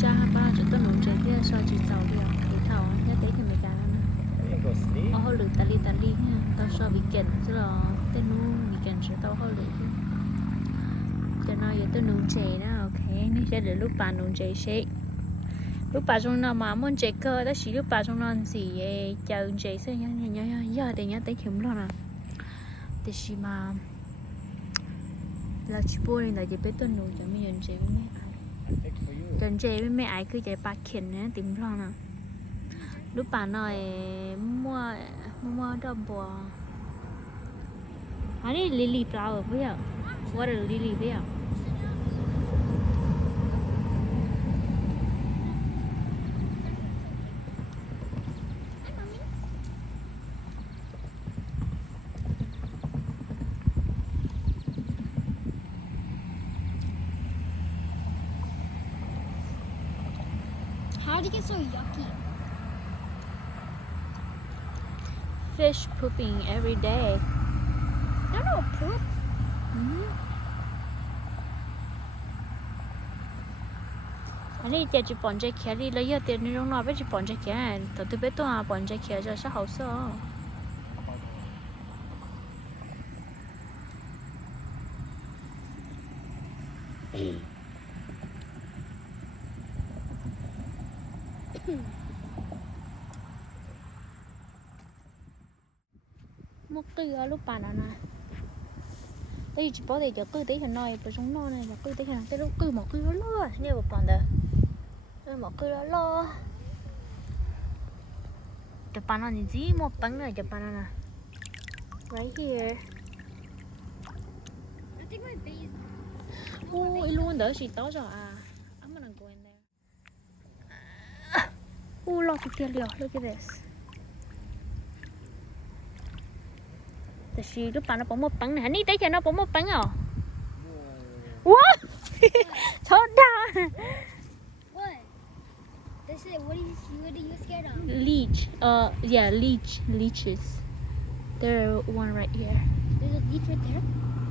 xa ba cho tôi nấu chè kia sao chỉ giàu đi à cái thảo nhất đấy thì mấy cái nó hơi lử tali nha tao sao bị kẹt chứ là tên nó bị kẹt chứ tao hơi lử cho nó giờ tôi nấu chè đó ok nên sẽ để lúc bà nấu chè sẽ lúc bà trong nó mà muốn chè cơ đó chỉ lúc bà trong nó gì chờ chè sẽ nhớ giờ để nhớ tới kiếm lo nè để chỉ mà là chỉ bôi là chỉ biết tôi nấu cho mấy nhân chè chân chè với mấy ai cứ chạy ba kiện nữa tìm lo nè lúc bà nói mua đậu bò anh ấy lily flower phải không water lily phải không How did it get so yucky? Fish pooping every day. They're not poop. Anh ấy chỉ bón trái kia đi lấy giờ tiền đi trong nó biết chỉ bón trái kia, tao tôi biết tôi bón trái kia cho sao hậu sợ. Một cái lúc bạn nào nè, đây chỉ có thể cho cứ tí hình nói, và chúng nó này là cứ tí hình cái lúc cứ một cái đó lo, như một bạn đó, đây một cái đó lo. Chụp bạn nào gì một bánh này chụp bạn nào nè, right here. I think my bee. Oh, luôn đỡ chỉ tao rồi à, I'm gonna go in there. Oh, look at this. Tại vì lúc bạn nó bỗng một bánh này, đi tới cho nó bỗng một bánh à? What? Thôi đa. What? They said, what are you scared of? Leech. Yeah, leeches. There's one right here. There's a leech right there.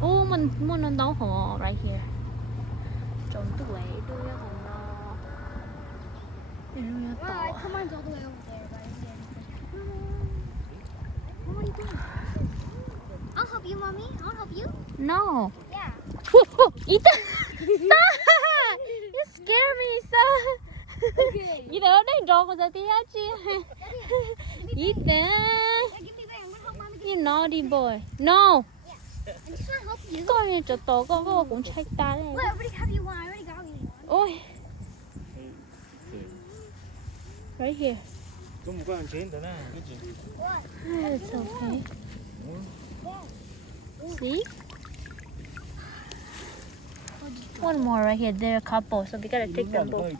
Oh, mình nó nấu hồ right here. Trốn tuổi đuôi hồ nó. Alright, come on, all the way over there. What are you doing? I'll help you, mommy. I'll help you. No. Yeah. Ethan! Stop! You scare me, son. Okay. Ethan, ở đây rò của giờ tí á chi. Ethan. Give me back. I'm gonna help mommy. You naughty boy. No. Yeah. I'm just gonna help you. Coi như cho tổ con cũng trách ta đấy. Look, I already have you one. I already got you one. Ôi. Right here. 좀 무거운지인데네, 그렇지? It's okay. See? One more right here. There are a couple, so we gotta take them both.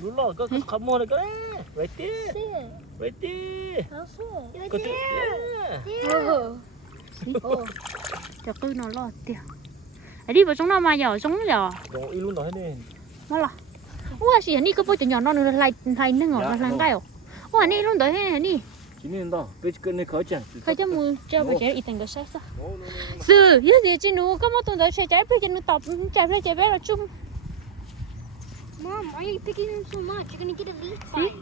눌러, 그 가만히 가. Right there, See it. right there. How cool. Right Good. there. Yeah. Oh. Oh. Cho cứ nó lọt tiêu. Ở đi vào trong nó mà nhỏ giống nhỏ. 너 일로 나 해네. Mà là. Ủa gì anh có bôi nhỏ nó lại nữa ngỏ là lăng cái. Ủa anh luôn đấy anh đi. 지민다. 배치 끝내 거지. Khai cho mua cho bà trẻ ít tiền cái sách sao? Sư, như gì chứ nó có một tuần tới sẽ trái bây giờ nó tập trái bé là chung. Mom, why are you picking them so much? You're gonna get a leech See? bite.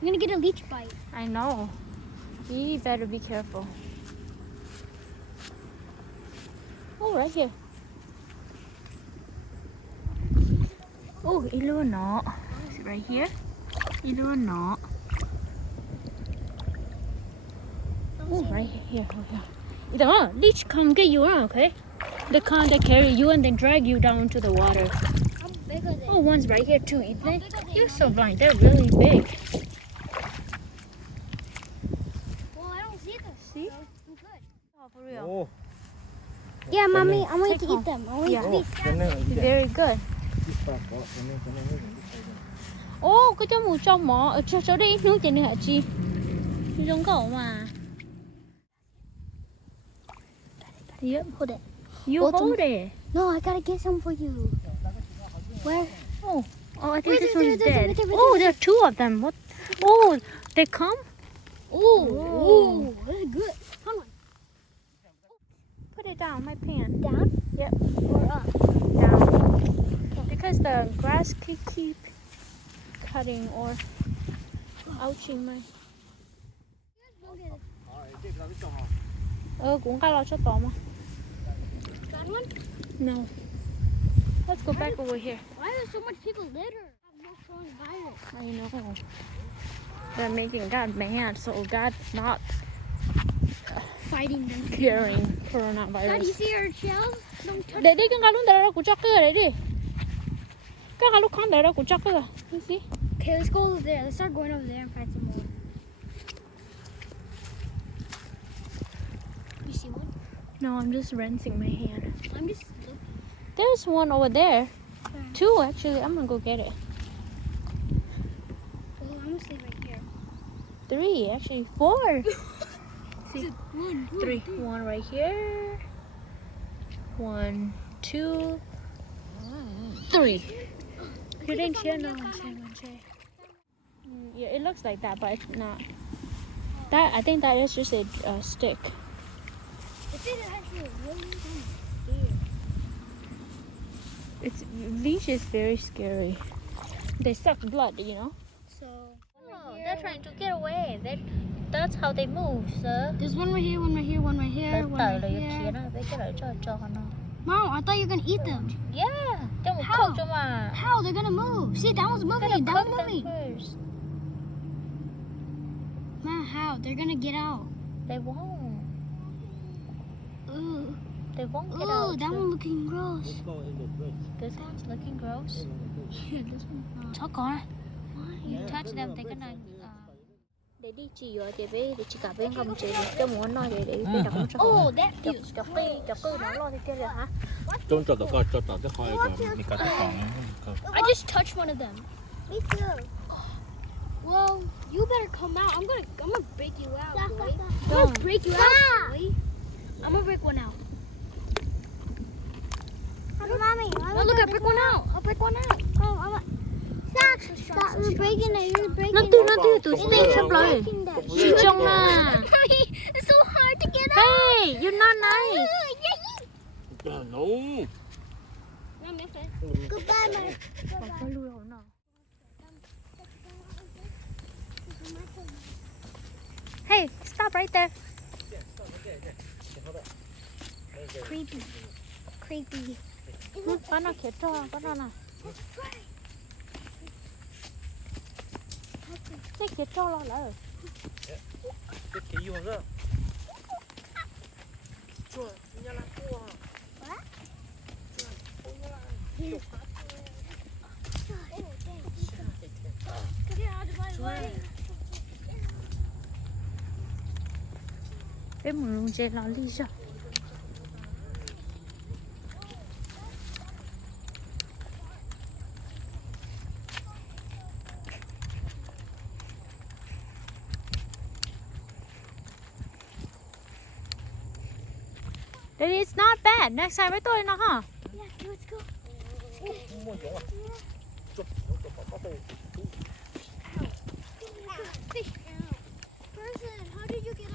You're gonna get a leech bite. I know. You better be careful. Oh, right here. Oh, ilu nó. Is it right here? Ilu nó. Oh, right here. Either leech come get you on, okay? The kind that carry you and then drag you down to the water. How big are they? Oh, one's right here too, Ethan. big are they, You're so blind. They're really big. Well, I don't see them. See? So I'm good. Oh, for real. 오. Yeah, mommy, I want Take to home. eat them. I want Yeah. to 오, eat 됐네. 이제. Very good. Ô, cái cho mù trong mỏ ở chỗ đi nước trên nữa hả chị? Giống cậu mà. Yep. Hold it. You Hold hold it. No, I gotta get some for you. Where? Oh, I think Wait, this there, one's there, dead. there, there, Oh, there are two of them. What? Oh, they come? Oh, Whoa. that's good. Hold on. Put it down, my pan. Down Yep, or up? down. Because the grass keep cutting or ouching my. Cũng cá lo cho tỏ mà. Got one? No. Let's go back over here. Why are so much people litter? I'm not coronavirus. I know. They're making God mad, so God's not Fighting them. curing God, you coronavirus. see our shells? Don't touch Để đi con gà luôn để ra của chắc cơ để đi. Các gà lúc con để ra của chắc cơ. You see? Okay, let's go over there. Let's start going over there and find some more. You see one? No, I'm just rinsing my hand. I'm just looking. There's one over there. Where? 2 actually. I'm gonna go get it. Oh, I'm gonna stay right here. 3 actually. 4. See? 1, 2, 3. 1 right here. 1, 2, 3. You didn't share? No, one share. Yeah, it looks like that, but it's not. That I think that is just a stick. The thing that actually really scared. It's leech is very scary. They suck blood, you know. So, Oh, they're trying to get away. That's how they move, sir. there's one right here, one right here, one right here, one right here. Mom, I thought you were gonna eat them. Yeah, don't How? cook them out. How? They're gonna move. See, that one's moving. That one's moving. First. Mom, how? They're gonna get out. They won't. Ooh. They won't get Ooh, out. that sir. one looking gross. This one's looking gross. Yeah, this one's not. Cho con. Why? You touch them, they're gonna. Để đi chỉ rồi thì về để chỉ cả bên không chỉ cho muốn nói để về đọc cho. Oh, that chọc feels chọc cây nó lo thì kia rồi hả? 좀 더 넣어, 좀 더. 그러니까 I just touched one of them. Me too. Well, you better come out. I'm gonna break you out, boy. I'm gonna break you out, boy. I'm gonna break one out. Mommy, Oh, look, I break one out. I'll break one out. stop, you're breaking it, you're breaking Nó tiêu tụi stick sắp rồi. it. Trong à. It's so hard to get out. Hey, you're not nice. No. Not miss it. Goodbye, my. Có lưu đâu nào. Hey, stop right there. Creepy. Creepy. Con nó khét cho, con nó nào. Cái khét cho lo lại. cái gì vậy? Cái mùi chè nó đi sao? It's not bad. Next time với tôi nó hả? Yeah, let's go. Fish. Person, how did you get